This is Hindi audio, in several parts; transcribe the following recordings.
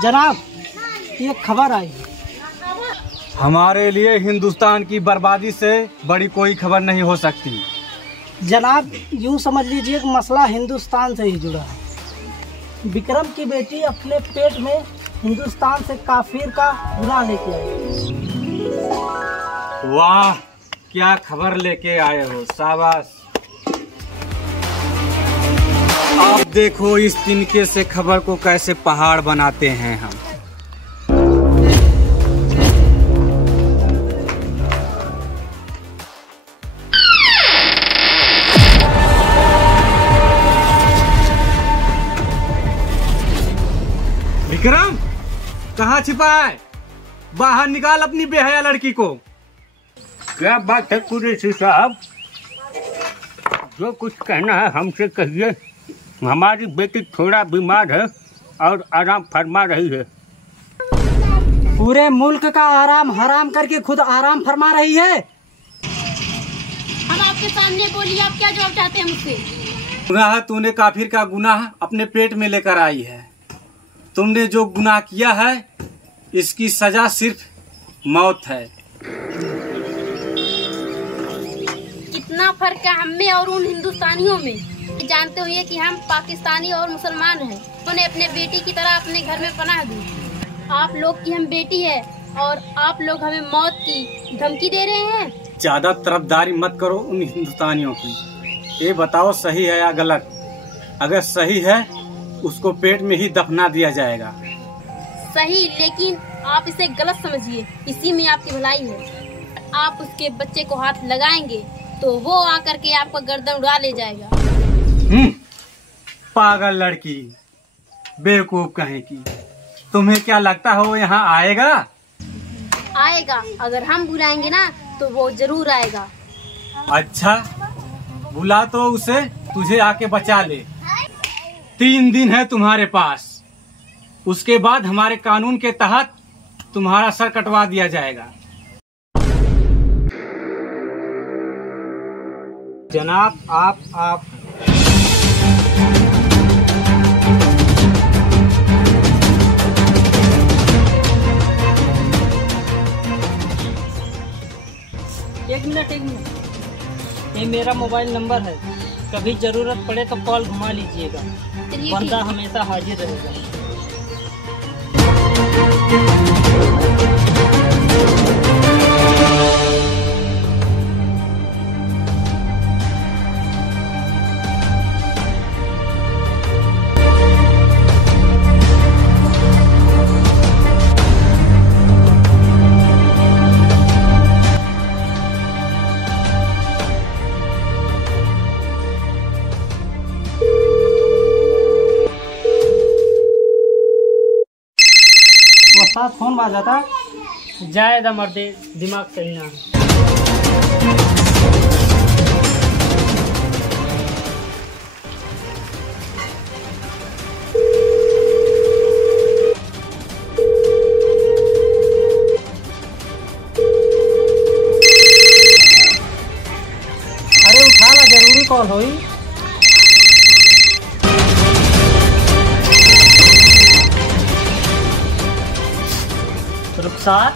जनाब, ये खबर आई है। हमारे लिए हिंदुस्तान की बर्बादी से बड़ी कोई खबर नहीं हो सकती। जनाब, यूँ समझ लीजिए कि मसला हिंदुस्तान से ही जुड़ा है। विक्रम की बेटी अपने पेट में हिंदुस्तान से काफिर का गुनाह लेके आई। वाह, क्या खबर लेके आए हो, शाबाश। आप देखो इस तिनके से खबर को कैसे पहाड़ बनाते हैं हम। विक्रम, कहाँ छिपा है? बाहर निकाल अपनी बेहया लड़की को। क्या बात है कुरैशी साहब, जो कुछ कहना है हमसे कहिए। हमारी बेटी थोड़ा बीमार है और आराम फरमा रही है। पूरे मुल्क का आराम हराम करके खुद आराम फरमा रही है। हम आपके सामने बोलिए, आप क्या जवाब चाहते हैं मुझसे? गुनाह तूने काफिर का गुनाह अपने पेट में लेकर आई है। तुमने जो गुनाह किया है इसकी सजा सिर्फ मौत है। कितना फर्क है हम में और उन हिंदुस्तानियों में। जानते हुए कि हम पाकिस्तानी और मुसलमान हैं, उन्हें अपने बेटी की तरह अपने घर में पनाह दी। आप लोग की हम बेटी है और आप लोग हमें मौत की धमकी दे रहे हैं। ज्यादा तरफदारी मत करो उन हिंदुस्तानियों की। ये बताओ सही है या गलत? अगर सही है उसको पेट में ही दफना दिया जाएगा। सही, लेकिन आप इसे गलत समझिए, इसी में आपकी भलाई है। आप उसके बच्चे को हाथ लगाएंगे तो वो आकर के आपका गर्दन उड़ा ले जाएगा। पागल लड़की, बेवकूफ कहीं की। तुम्हें क्या लगता है वो यहाँ आएगा? आएगा, अगर हम बुलाएंगे ना तो वो जरूर आएगा। अच्छा, बुला तो उसे, तुझे आके बचा ले। 3 दिन है तुम्हारे पास, उसके बाद हमारे कानून के तहत तुम्हारा सर कटवा दिया जाएगा। जनाब, आप एक मिनट, ये मेरा मोबाइल नंबर है। कभी जरूरत पड़े तो कॉल घुमा लीजिएगा। बंदा हमेशा हाजिर रहेगा। फोन बाजा था, जायदा मर्दे, दिमाग सही ना। अरे उठा ला, जरूरी कॉल हुई। रुखसार,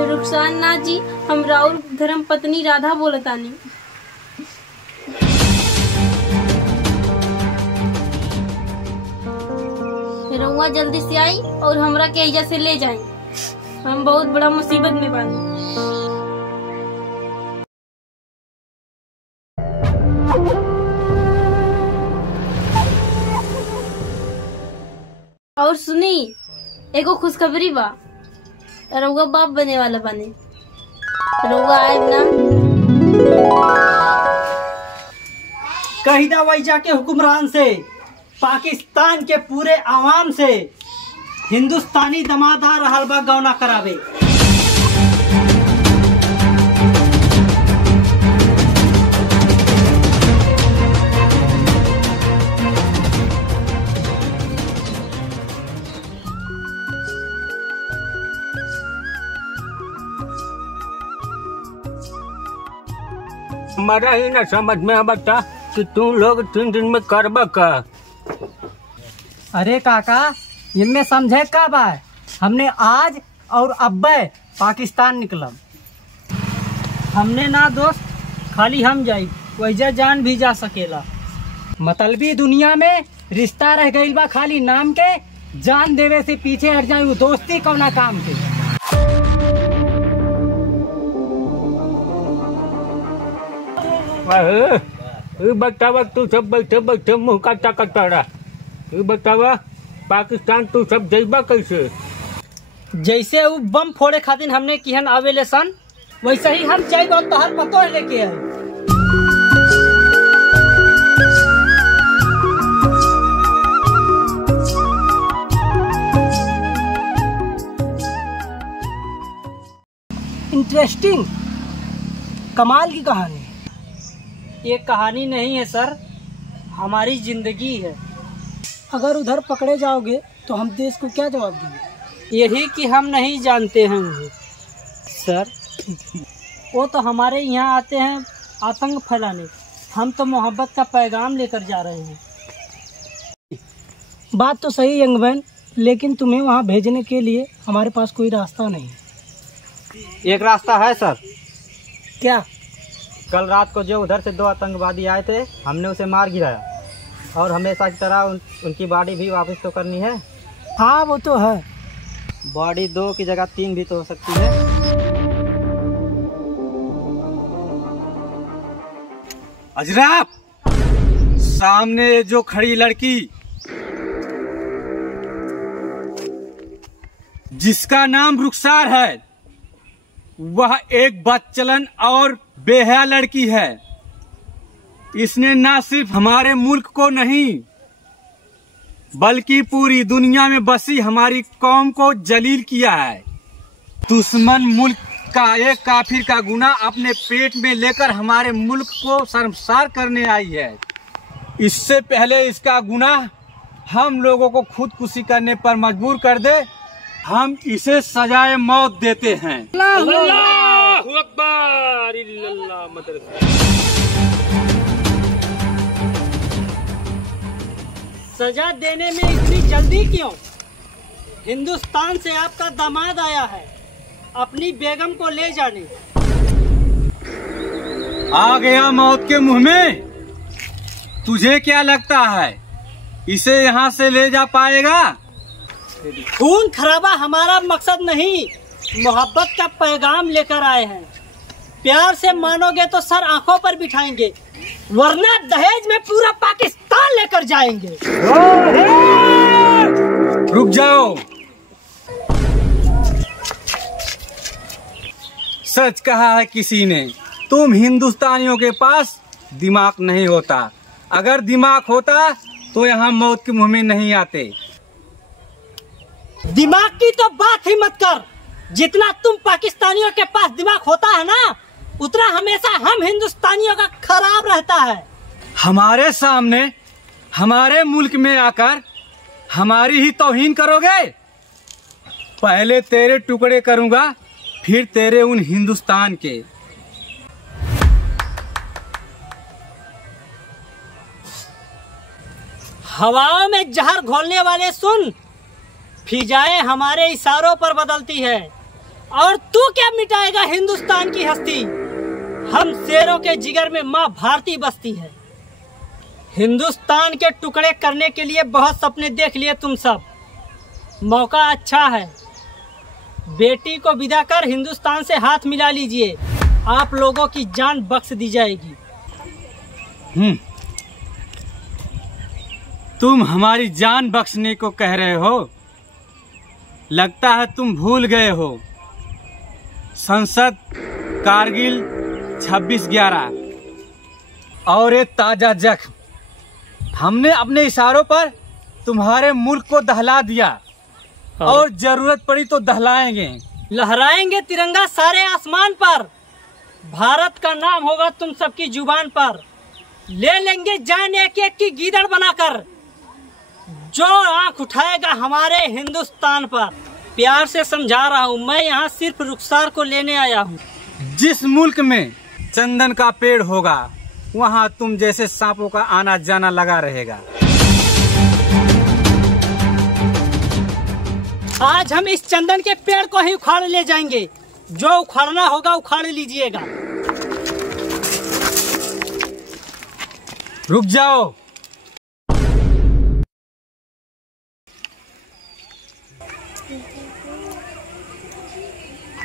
रुखसार ना जी, हम राउर धर्म पत्नी राधा बोलतानी। रउआ जल्दी से आई और हमरा के एजा से ले जाई। हम बहुत बड़ा मुसीबत में बानी। और सुनी, एगो खुशखबरी बा, रउआ बाप बने वाला बने। रउआ आएब ना? कही दा वैजा के हुक्मरान से, पाकिस्तान के पूरे आवाम से, हिंदुस्तानी दमादा रहल बा गौना करावे। हमारा ही ना समझ में बता कि तुम लोग 3 दिन में करब का। अरे काका, इनमें समझे का बा, हमने आज और अब्बे पाकिस्तान निकलब। हमने ना दोस्त खाली हम जाई, वैजा जान भी जा सकेला। मतलबी दुनिया में रिश्ता रह गई बा खाली नाम के, जान देवे से पीछे हट जाए वो दोस्ती कौना काम के। बतावा तू सब बैठे बैठे मुँह काटा कटारा, ये बतावा पाकिस्तान तू सब जइबा कैसे? जैसे वो बम फोड़े खातिर हमने किहन आवेले सन, वैसे ही हम चाहिए और तोहर पतो है लेके आए। इंटरेस्टिंग, कमाल की कहानी। ये कहानी नहीं है सर, हमारी जिंदगी है। अगर उधर पकड़े जाओगे तो हम देश को क्या जवाब देंगे? यही कि हम नहीं जानते हैं उन्हें सर। वो तो हमारे यहाँ आते हैं आतंक फैलाने, हम तो मोहब्बत का पैगाम लेकर जा रहे हैं। बात तो सही यंग मैन, लेकिन तुम्हें वहाँ भेजने के लिए हमारे पास कोई रास्ता नहीं। एक रास्ता है सर। क्या? कल रात को जो उधर से 2 आतंकवादी आए थे, हमने उसे मार गिराया, और हमेशा की तरह उनकी बॉडी भी वापस तो करनी है। हाँ वो तो है। बॉडी 2 की जगह 3 भी तो हो सकती है। अजराब, सामने जो खड़ी लड़की जिसका नाम रुखसार है, वह एक बदचलन और बेहया लड़की है। इसने ना सिर्फ हमारे मुल्क को नहीं बल्कि पूरी दुनिया में बसी हमारी कौम को जलील किया है। दुश्मन मुल्क का एक काफिर का गुनाह अपने पेट में लेकर हमारे मुल्क को शर्मसार करने आई है। इससे पहले इसका गुनाह हम लोगों को खुदकुशी करने पर मजबूर कर दे, हम इसे सजाए मौत देते हैं। अल्लाहु अकबर, इल्लल्लाह मदरसा। सजा देने में इतनी जल्दी क्यों? हिंदुस्तान से आपका दामाद आया है अपनी बेगम को ले जाने। आ गया मौत के मुंह में। तुझे क्या लगता है इसे यहाँ से ले जा पाएगा? खून खराबा हमारा मकसद नहीं, मोहब्बत का पैगाम लेकर आए हैं। प्यार से मानोगे तो सर आंखों पर बिठाएंगे, वरना दहेज में पूरा पाकिस्तान लेकर जाएंगे। रुक जाओ। सच कहा है किसी ने, तुम हिंदुस्तानियों के पास दिमाग नहीं होता। अगर दिमाग होता तो यहाँ मौत के मुंह में नहीं आते। दिमाग की तो बात ही मत कर। जितना तुम पाकिस्तानियों के पास दिमाग होता है ना, उतना हमेशा हम हिंदुस्तानियों का खराब रहता है। हमारे सामने हमारे मुल्क में आकर हमारी ही तौहीन करोगे? पहले तेरे टुकड़े करूंगा, फिर तेरे उन हिंदुस्तान के। हवाओं में जहर घोलने वाले सुन, फिजाएं हमारे इशारों पर बदलती है, और तू क्या मिटाएगा हिंदुस्तान की हस्ती? हम शेरों के जिगर में माँ भारती बसती है। हिंदुस्तान के टुकड़े करने के लिए बहुत सपने देख लिए तुम सब। मौका अच्छा है, बेटी को विदा कर हिंदुस्तान से हाथ मिला लीजिए, आप लोगों की जान बख्श दी जाएगी। तुम हमारी जान बख्शने को कह रहे हो? लगता है तुम भूल गए हो संसद कारगिल 26/11 और एक ताजा जख्म। हमने अपने इशारों पर तुम्हारे मुल्क को दहला दिया, और जरूरत पड़ी तो दहलाएंगे। लहराएंगे तिरंगा सारे आसमान पर, भारत का नाम होगा तुम सबकी जुबान पर। ले लेंगे जान एक एक की गीदड़ बनाकर, जो आंख उठाएगा हमारे हिंदुस्तान पर। प्यार से समझा रहा हूँ, मैं यहाँ सिर्फ रुखसार को लेने आया हूँ। जिस मुल्क में चंदन का पेड़ होगा, वहाँ तुम जैसे सांपों का आना जाना लगा रहेगा। आज हम इस चंदन के पेड़ को ही उखाड़ ले जाएंगे। जो उखाड़ना होगा उखाड़ लीजिएगा। रुक जाओ।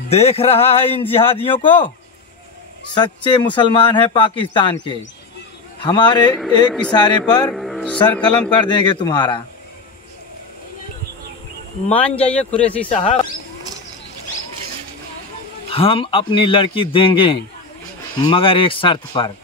देख रहा है इन जिहादियों को? सच्चे मुसलमान है पाकिस्तान के। हमारे एक इशारे पर सर कलम कर देंगे तुम्हारा। मान जाइए कुरैशी साहब। हम अपनी लड़की देंगे, मगर एक शर्त पर।